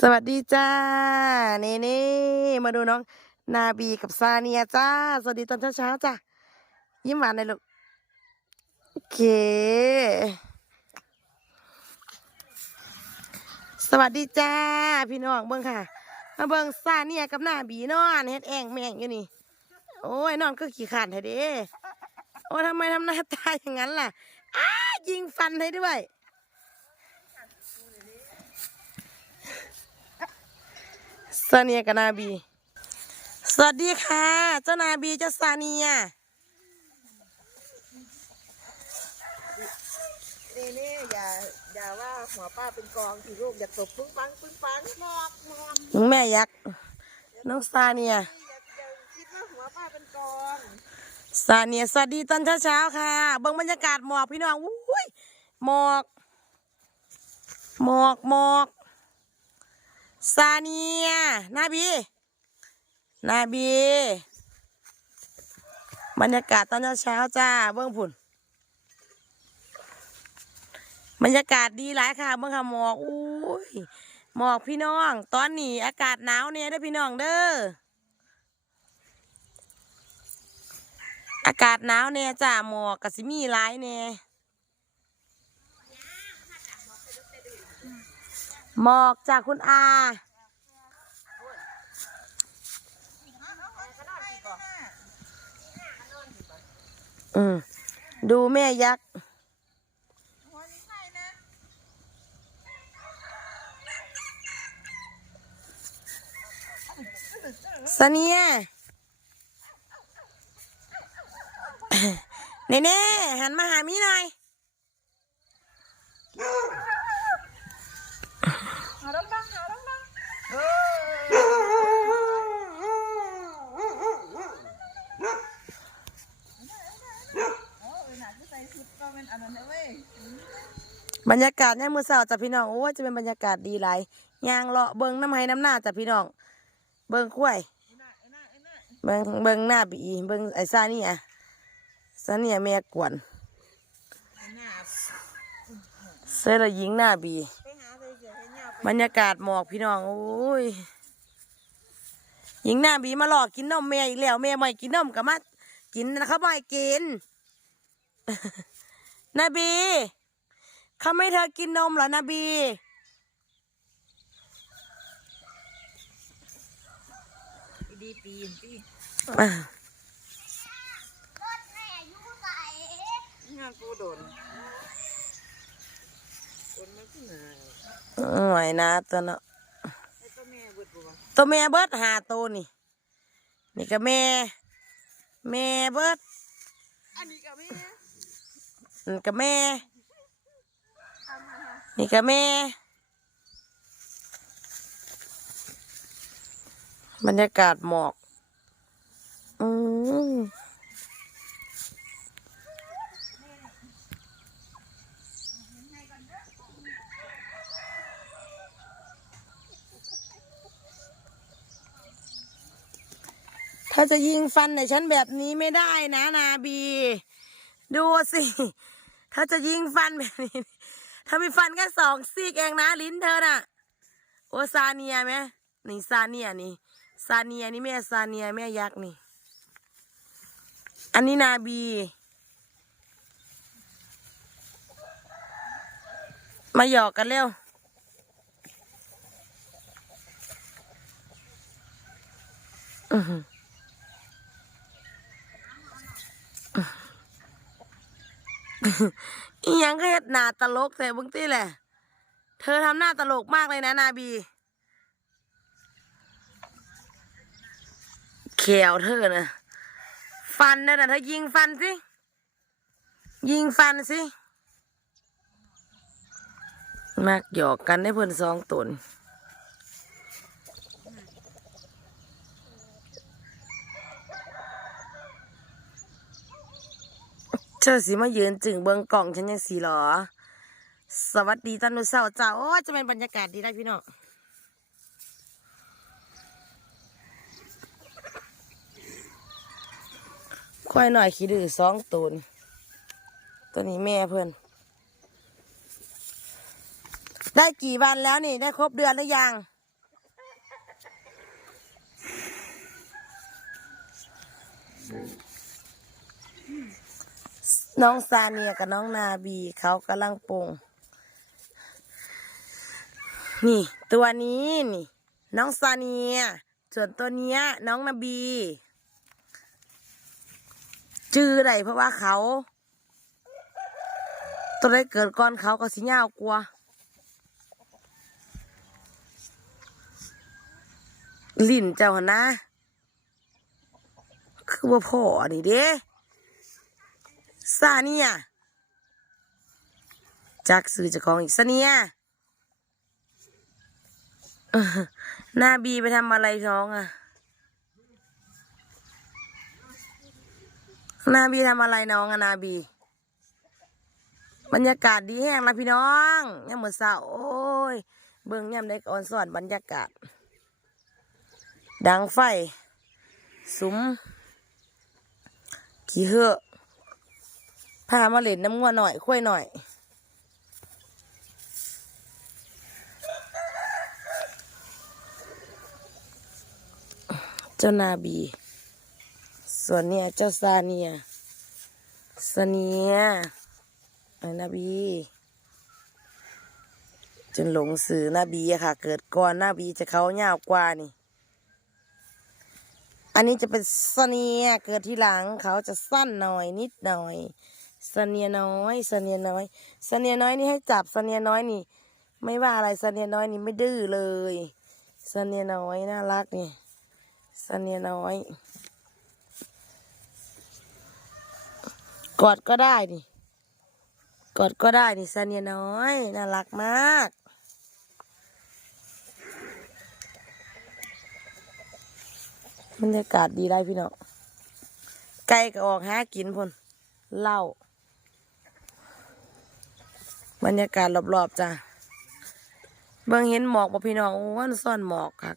สวัสดีจ้านี่นี่มาดูน้อง นาบีกับซาเนียจ้า สวัสดีตอนเช้าๆจ้ายิ้มหวานเลยลูก โอเค สวัสดีจ้า พี่น้องเบิ้งค่ะ มาเบิ้งซาเนียกับนาบีนอนเฮ็ดแองแมงอยู่นี่ โอ้ยนอนก็ขี้ขานไทยเด้โอ้ทำไมทำหน้าตาอย่างนั้นล่ะอ้ายิงฟันให้ด้วย ซาเนียกับนาบี สวัสดีค่ะ เจ้านาบีเจ้าซาเนียนี่นี่อย่าอย่าว่าหัวป้าเป็นกองที่ลูกอย่าตบปึ้งปังปึ้งปังมอกมอกน้องแม่ยักษ์น้องซาเนียอย่าอย่าคิดว่าหัวป้าเป็นกองซาเนียสวัสดีตอนเช้าๆค่ะเบิ่งบรรยากาศหมอกพี่น้องอุ้ยหมอก หมอกหมอก ซาเนีย นาบี นาบี บรรยากาศตอนเช้าจ้า เบิ่งผุ่นบรรยากาศดีหลายค่ะ เบิ่งค่ะหมอกอุ้ยหมอกพี่น้อง ตอนนี้อากาศหนาวเนี่ยเด้อพี่น้องเด้อ อากาศหนาวเนี่ยจ้าหมอกกสิมีหลายเนี่ย หมอกจากคุณอา อืมดูแม่ยักษ์หัวนี้ใครนะสเนียเน่เน่หันมาหามีหน่อย หาดังดังหาดังดังเออโอ้ยหนาจะใส่ชุดก็เป็น อันนั้นนะเว้ยบรรยากาศเนี่ยามมือเสาจ้ะพี่น้องโอ้ยจะเป็นบรรยากาศดีหลายยางเลาะเบิงน้ำไห้น้ำหน้าจ้ะพี่น้อง เบิงคุ้ยไอ้หน้าไอ้หน้าไอ้หน้าเบิงเบิงหน้าบีเบิงไอ้ซานี่อะซานี่แม่กวนไอ้หน้าเสื้อละหญิงหน้าบีไปหาใส่เสื้อให้หน้าไปบรรยากาศหมอกพี่น้องโอ้ยหญิงหน้าบีมาหลอกกินนมแม่อีกแล้วแม่ไม่กินนมกับมากินนะเขาไม่ให้กิน นาบีเขาไม่ให้เธอกินนมเหรอนาบีดีปีนปีอะงานกูโดนคนมันขึ้นหนาหน่อยนะตัวเนาะไอ้ตัวแม่เบิดบัวตัวแม่เบิดหาตัวนี่ นี่ก็แม่ แม่เบิดอันนี้กับแม่ นี่ก็แม่ นี่ก็แม่ บรรยากาศหมอก อืมถ้าจะยิงฟันในฉันแบบนี้ไม่ได้นะนาบี ดูสิ ถ้าจะยิงฟันแบบนี้ถ้ามีฟันแค่สองซี่เองนะ ลิ้นเธอน่ะ โอซาเนียไหมนี่ซาเนียนี่ซาเนียนี่แม่ซาเนียแม่ยักษ์นี่ อันนี้นาบี มาหยอกกันเร็วอือ อียังก็เฮ็ดหน้าตลกแต่บิ่งตี้แหละ เธอทำหน้าตลกมากเลยนะนาบีแขวเธอนะฟันนั่นนะเธอยิงฟันสิ ยิงฟันสิ มากหยอกกันได้เพิ่นสองตน เธอสิมายืนจึงเบิงกล่องฉันยังสีหรอ สวัสดีตานนุเสาเจ้าโอ้จะเป็นบรรยากาศดีได้พี่น้องควายหน่อยขี้ดื้อสองตูนตัวนี้แม่เพื่อน ได้กี่วันแล้วนี่ ได้ครบเดือนหรือยัง Mm-hmm. น้องซาเนียกับน้องนาบีเขากำลังปรุงนี่ ตัวนี้นี่ น้องซาเนีย ส่วนตัวเนี้ย น้องนาบี จื้อไดเพราะว่าเขา ตัวได้เกิดก่อนเขาก็สิยาวกลัวลิ้นเจ้าหนนะคือว่าพ่อนี่เด้ ซาเนียจักสื่อจะของอีกซาเนียหน้าบีไปทำอะไรท้องอะนาบีทำอะไรน้องอะนาบี บรรยากาศดีแห้งนะพี่น้องยังเหมือนเศร้าโอ้ย เบิ่งย่ำได้ก่อนสอนบรรยากาศ ดังไฟสุมขี้เหอะ พามาเล่นน้ำงัวหน่อยค่อยหน่อยเจ้านาบี ส่วนเนี่ยเจ้าซาเนียซาเนียไอ้นาบี จนหลงสื่อนาบีอะค่ะ เกิดก่อนนาบีจะเขายาวกว่านี่ อันนี้จะเป็นสเนียเกิดที่หลังเขาจะสั้นหน่อยนิดหน่อย สเนียน้อยสเนียน้อยสเนียน้อยนี่ให้จับสเนียน้อยนี่ ไม่ว่าอะไรสเนียน้อยนี่ไม่ดื้อเลยสเนียน้อยน่ารักนี่สเนียน้อย กอดก็ได้นี่กอดก็ได้นี่ซาเนียน้อยน่ารักมากบรรยากาศดีได้พี่น้องไก่ก็ออกหากินพนเหล้า บรรยากาศรอบๆจ้ะเบิ่งเห็นหมอกบ่พี่น้องโอ้ยมันซ่อนหมอกค่ะ